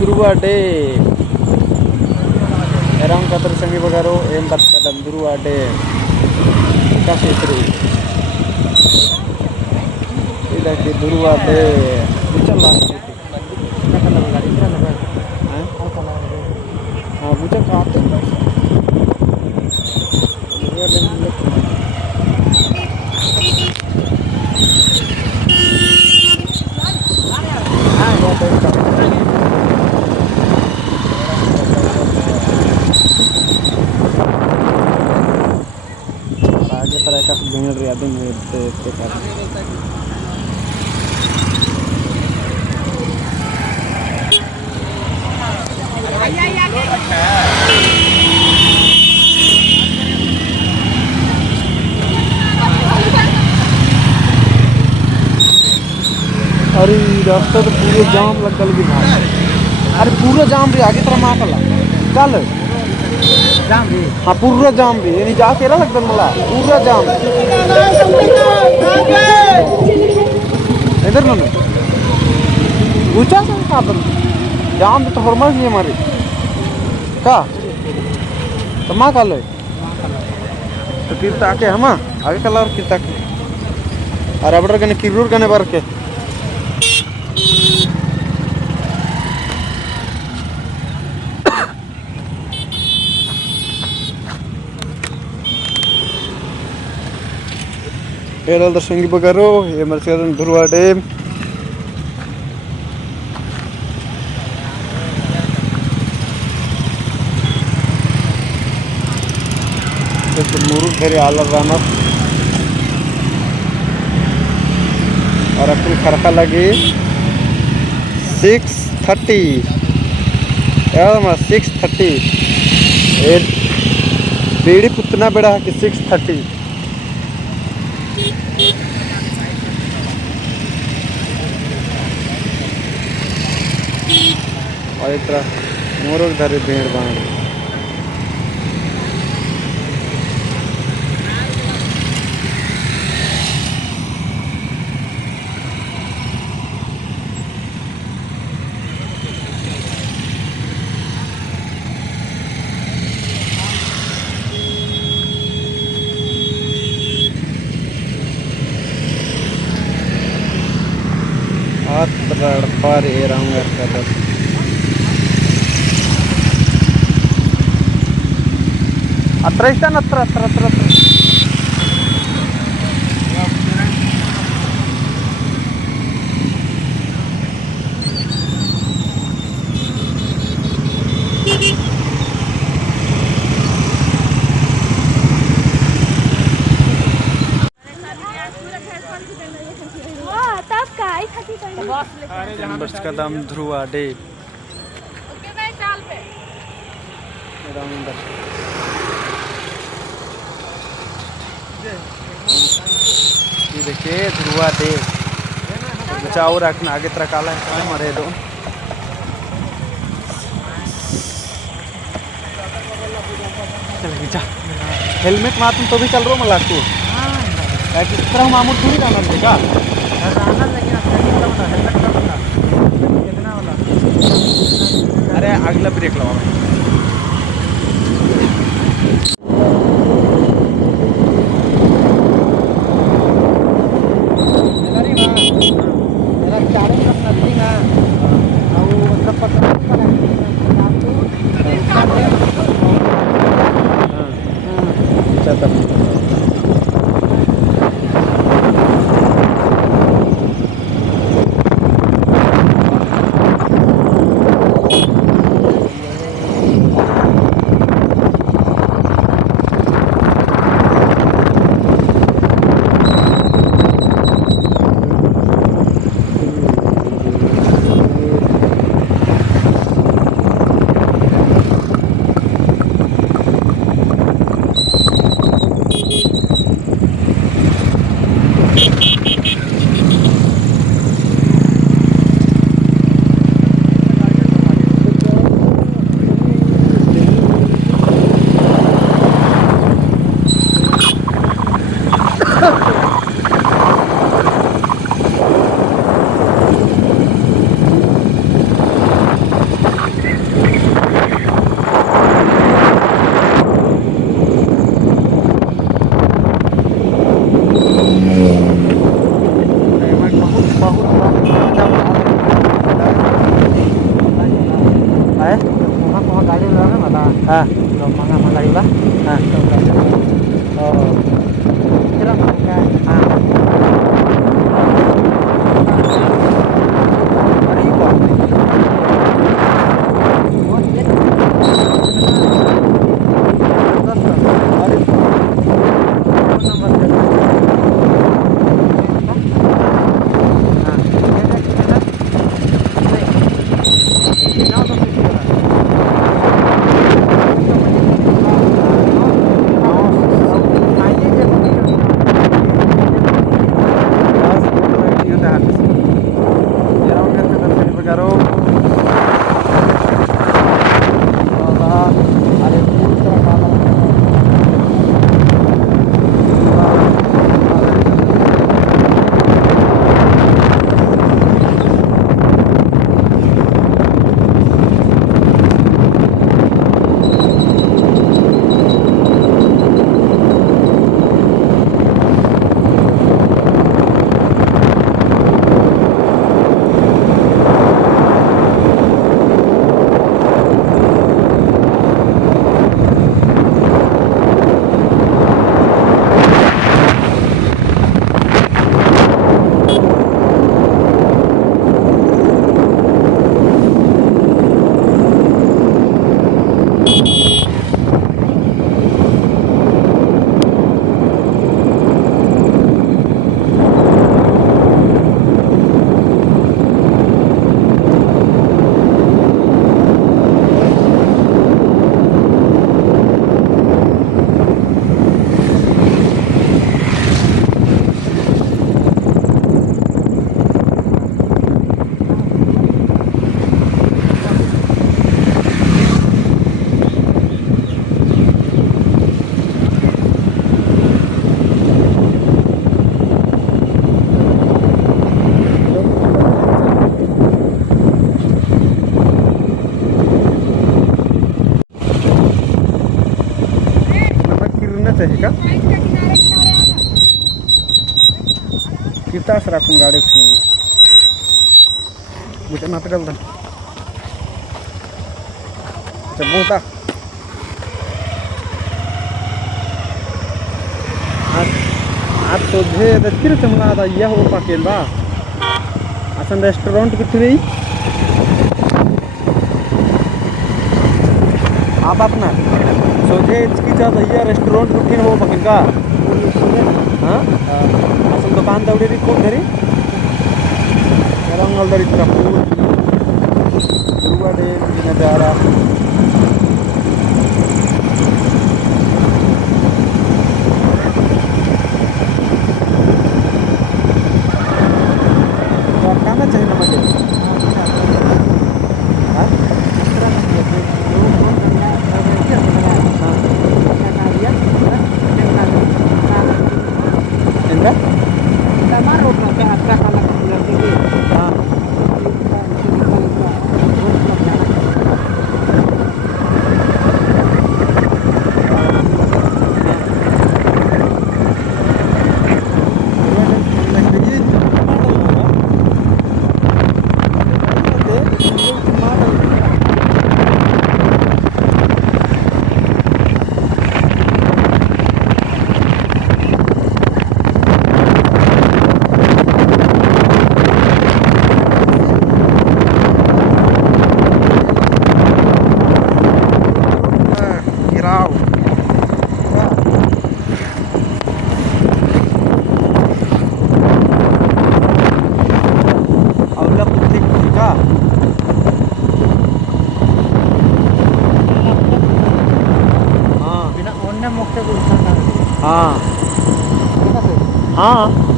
Durua Dam. Erang kater sangi bagaro em kadam Durua Dam. Kasih teri. Tidak ke Durua Dam. Bukan lah. Bukan kata. Dengar riadin tekad. अरे रास्ता तो पूरे जाम लगल भी भाई। अरे पूरा जाम भी आगे तरह मां कल जाम भी। हाँ पूरा जाम भी यानी जाके ना लगता मला पूरा जाम इधर ना ऊंचा सा साधन जाम तो हॉर्मोन्स नहीं हमारे का तो मां कल तो फिर ताके हम आगे कल और फिर ताके और अब कने किरूर कने बार के Hello Darsangi Bagaro, ये मर्सियादन धुरुआ डैम। तो मुरुग घरे आलर राना और अकुल खरखा लगी 6:30 यार 6:30 ये बेड़ी पुतना बेड़ा है कि 6:30 और इतना मोरग धरे भेड़ बांध पर ये रहूँगा कदर अत्र इष्टा न अत्र कदम धुरुआ डैम ये देखिए धुरुआ डैम बचाओ रखना आगे तरह काला है मरे दो हेलमेट मातम तो भी चल रहा मला तू किस तरह मामूल थोड़ी जाना देगा अरे अगला ब्रेक लगाओ Ah, Lomang Laiba. ah, oh, Kira mangka. ah, Ariba. Oh, dia. Ariba. Phone number deh. आहे का किती तास राखून गाडी ठेवून बुटा नात घालता बुटा आज तो झे दस्तिर चमला आता यह हो पाकेल बा असन रेस्टोरेंट कितनी आप अपना सोचे इसकी ये रेस्टोरेंट कुठे हो बघेल का हां असं दुकान तेवढी खूप घरी रंगलदरी पूल गुरुवाडे नजारा वाटताना चाहिए ना म्हणजे हाँ हाँ